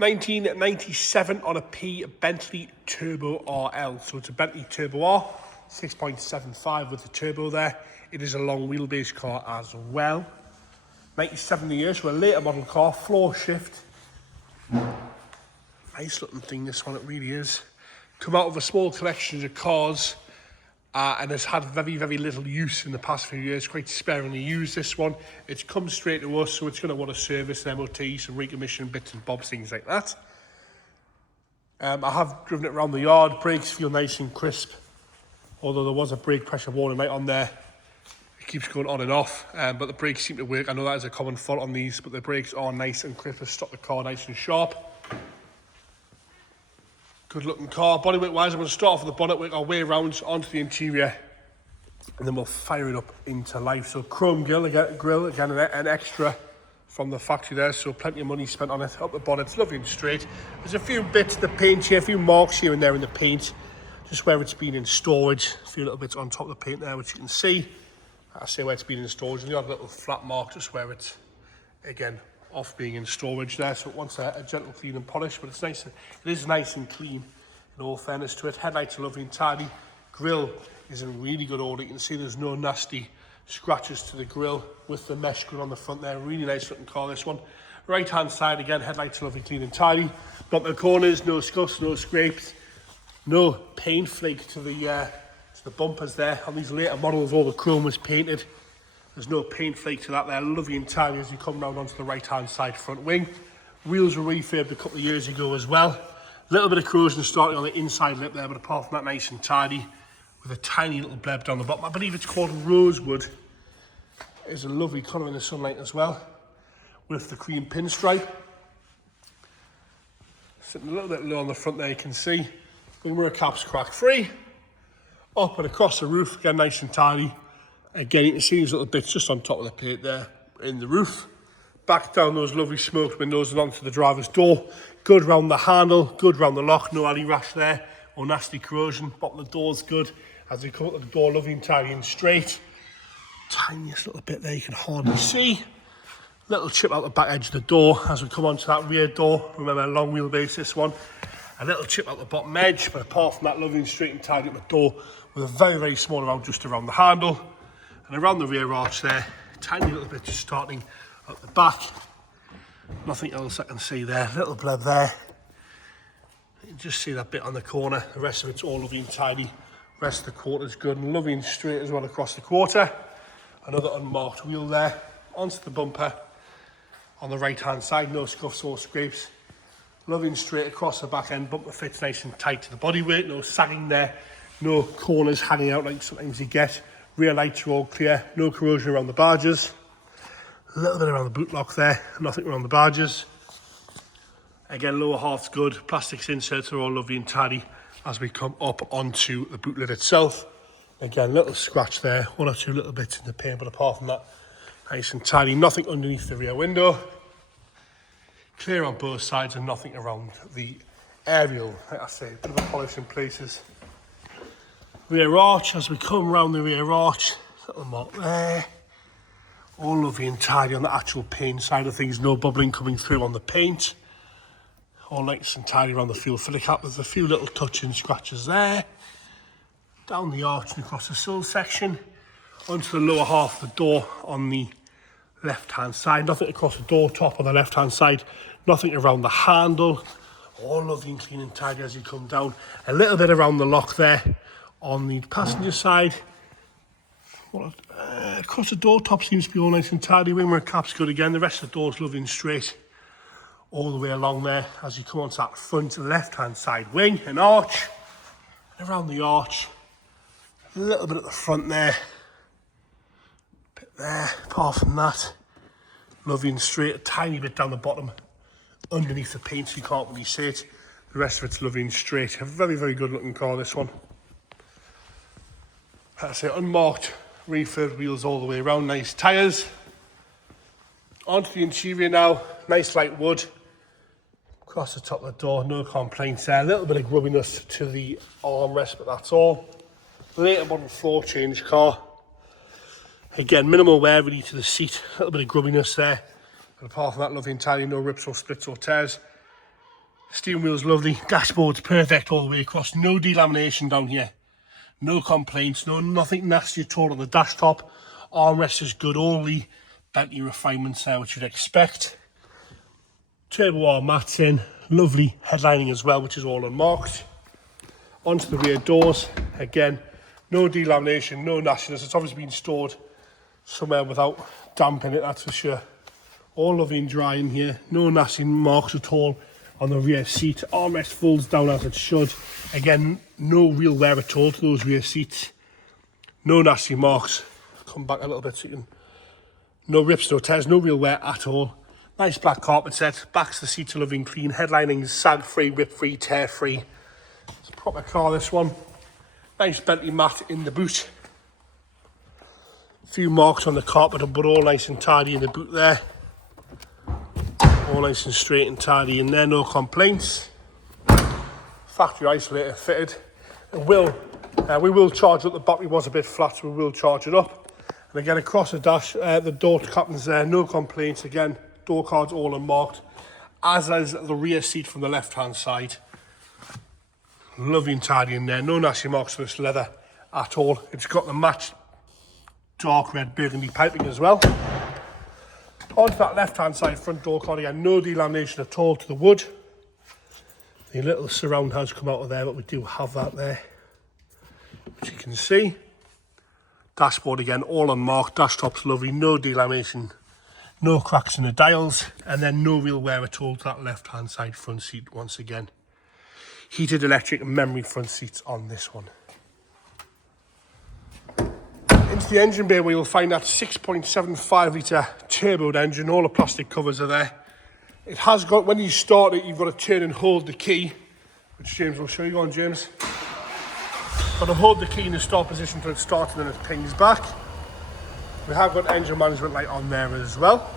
1997 on a P Bentley Turbo RL. So it's a Bentley Turbo R, 6.75 with the turbo there. It is a long wheelbase car as well. 97 the year, so a later model car, floor shift. Nice looking thing, this one, it really is. Come out of a small collection of cars and has had very, very little use in the past few years. Quite sparingly used, this one. It's come straight to us, so it's going to want a service, an MOT, some recommission bits and bobs, things like that. I have driven it around the yard. Brakes feel nice and crisp, although there was a brake pressure warning light on there. It keeps going on and off, but the brakes seem to work. I know that is a common fault on these, but the brakes are nice and crisp. Stop the car nice and sharp. Good looking car. Bodywork wise, I'm going to start off with the bonnet, work our way around onto the interior, and then we'll fire it up into life. So chrome grill, again an extra from the factory there, so plenty of money spent on it. Up the bonnet, it's lovely and straight. There's a few bits of the paint here, a few marks here and there in the paint, just where it's been in storage. A few little bits on top of the paint there, which you can see. I say where it's been in storage, and the other little flat mark just where it's, again, off being in storage there, so it wants a gentle clean and polish, but it's nice. It is nice and clean in all fairness to it. Headlights are lovely and tidy. Grille is in really good order. You can see there's no nasty scratches to the grille with the mesh grill on the front there. Really nice looking car, this one. Right hand side again, headlights are lovely, clean and tidy. Bumper corners, no scuffs, no scrapes, no paint flake to the bumpers there. On these later models, all the chrome was painted. There's no paint flake to that there. Lovely and tidy as you come round onto the right-hand side front wing. Wheels were refurbed a couple of years ago as well. A little bit of corrosion starting on the inside lip there, but apart from that, nice and tidy with a tiny little bleb down the bottom. I believe it's called rosewood. It's a lovely colour in the sunlight as well, with the cream pinstripe. Sitting a little bit low on the front there, you can see. Wing mirror caps crack free. Up and across the roof, again nice and tidy. Again, you can see these little bits just on top of the paint there in the roof. Back down those lovely smoked windows and onto the driver's door. Good round the handle, good round the lock, no alley rash there or nasty corrosion. Bottom of the door's good. As we come up to the door, lovely and tidy and straight. Tiniest little bit there you can hardly see. Little chip out the back edge of the door as we come onto that rear door. Remember, long wheelbase this one. A little chip out the bottom edge, but apart from that, lovely and straight and tidy at the door with a very, very small amount just around the handle. And around the rear arch there, tiny little bit just starting at the back. Nothing else I can see there. Little bleb there. You can just see that bit on the corner. The rest of it's all lovely and tidy. The rest of the quarter's good and lovely and straight as well across the quarter. Another unmarked wheel there. Onto the bumper on the right-hand side. No scuffs or scrapes. Lovely and straight across the back end. Bumper fits nice and tight to the bodywork. No sagging there. No corners hanging out like sometimes you get. Rear lights are all clear, no corrosion around the barges. A little bit around the boot lock there, nothing around the barges. Again, lower half's good. Plastics inserts are all lovely and tidy as we come up onto the boot lid itself. Again, little scratch there, one or two little bits in the paint, but apart from that, nice and tidy. Nothing underneath the rear window. Clear on both sides and nothing around the aerial. Like I say, a bit of a polish in places. Rear arch, as we come round the rear arch, little mark there. All lovely and tidy on the actual paint side of things, no bubbling coming through on the paint. All nice and tidy around the fuel filler cap. There's a few little touching scratches there. Down the arch and across the sill section. Onto the lower half of the door on the left-hand side. Nothing across the door top on the left-hand side. Nothing around the handle. All lovely and clean and tidy as you come down. A little bit around the lock there. On the passenger side, across the door top seems to be all nice and tidy. Wing mirror cap's good again. The rest of the door's lovely and straight all the way along there as you come onto that front left-hand side wing and arch. And around the arch, a little bit at the front there, a bit there. Apart from that, lovely and straight. A tiny bit down the bottom underneath the paint so you can't really see it. The rest of it's lovely and straight. A very, very good looking car, this one. Like I say, unmarked refurb wheels all the way around, nice tyres. Onto the interior now, nice light wood. Across the top of the door, no complaints there. A little bit of grubbiness to the armrest, but that's all. Later model floor change car. Again, minimal wear really to the seat. A little bit of grubbiness there. But apart from that, lovely and tidy, no rips or splits or tears. Steering wheel's lovely, dashboard's perfect all the way across, no delamination down here, no complaints, nothing nasty at all on the dash top. Armrest is good, only Bentley refinements there which you'd expect. Turbo R mats in, lovely headlining as well, which is all unmarked. Onto the rear doors, again, no delamination, no nastiness. It's obviously been stored somewhere without damp in it, that's for sure. All lovely and dry in here, no nasty marks at all on the rear seat. Armrest folds down as it should. Again, no real wear at all to those rear seats. No nasty marks. Come back a little bit so you can... No rips, no tears, no real wear at all. Nice black carpet set. Backs the seats are lovely and clean. Headlining's sag-free, rip-free, tear-free. It's a proper car, this one. Nice Bentley mat in the boot. A few marks on the carpet, but all nice and tidy in the boot there. All nice and straight and tidy in there, no complaints. Factory isolator fitted. We will charge up. The battery was a bit flat, so we will charge it up. And again, across the dash, the door captain's there, no complaints. Again, door cards all unmarked, as is the rear seat from the left-hand side. Lovely and tidy in there, no nasty marks on this leather at all. It's got the matched dark red burgundy piping as well. Onto that left-hand side front door card again, no delamination at all to the wood. The little surround has come out of there, but we do have that there, which you can see. Dashboard again, all unmarked, dash top's lovely, no delamination, no cracks in the dials, and then no real wear at all to that left-hand side front seat once again. Heated electric memory front seats on this one. Into the engine bay where you'll find that 6.75 litre turbo engine. All the plastic covers are there. It has got, when you start it, you've got to turn and hold the key, which James will show you. Go on, James. Got to hold the key in the start position until it starts and then it pings back. We have got engine management light on there as well.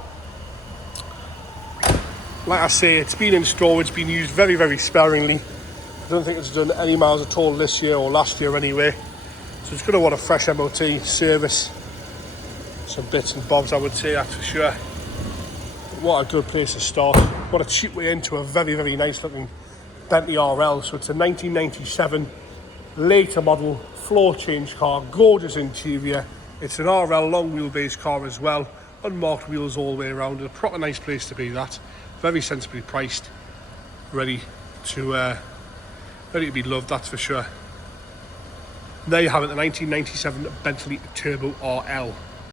Like I say, it's been installed, it's been used very, very sparingly. I don't think it's done any miles at all this year or last year anyway. So it's going to want a fresh MOT, service, some bits and bobs, I would say, that's for sure. But what a good place to start. What a cheap way into a very, very nice looking Bentley RL. So it's a 1997 later model floor change car, gorgeous interior. It's an RL long wheelbase car as well, unmarked wheels all the way around. A proper nice place to be, that. Very sensibly priced, ready to be loved, that's for sure. There you have it, the 1997 Bentley Turbo RL.